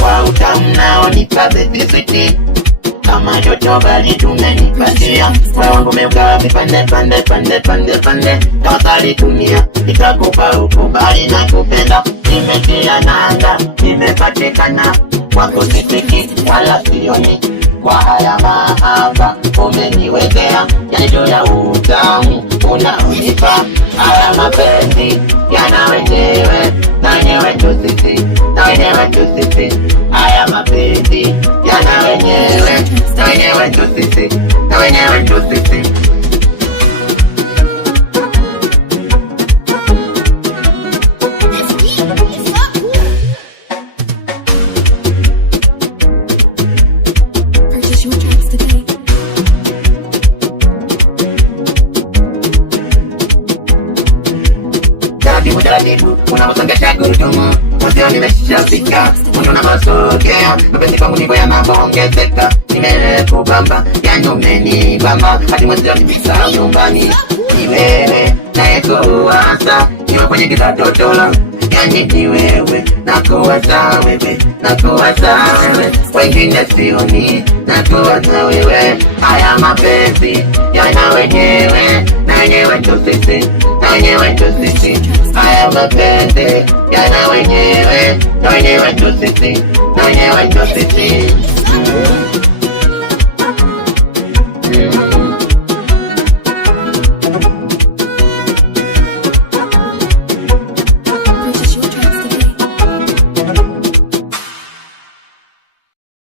Kwa utamu naonipa baby sweetie, kama joto bali tumenipatia. Moyo wangu umeugawa vipande pande pande pande pande, tafadhali tumia, nitakupa ukubali na kupenda. Nimetia nanga, nimepatikana, kwako sitiki wala sioni. Kwa haya mahaba umeniwekea, yani juu ya utamu unaonipa. Haya mapenzi yana wenyewe, na wenyewe tu sisi, na wenyewe tu sisi. Haya mapenzi yana wenyewe, na wenyewe tu sisi, na wenyewe tu sisi. Taratibu, unaosongesha gurudumu, mwenzio nimeshafika, mwendo na masogea, mapenzi kwangu ndivyo yanavyoongezeka. Nimekubamba, yani umenibamba, hadi mwenzio nimesahau nyumbani. Ni wewe nayekuwaza, niwe kwenye giza totoro, yani ni wewe nakuwaza wewe, nakuwaza wewe, wengine sioni, nakuwaza wewe. Haya mapenzi yana wenyewe, na wenyewe tu sisi, na wenyewe tu sisi. Haya mapenzi yana wenyewe, na wenyewe tu sisi, na wenyewe tu sisi.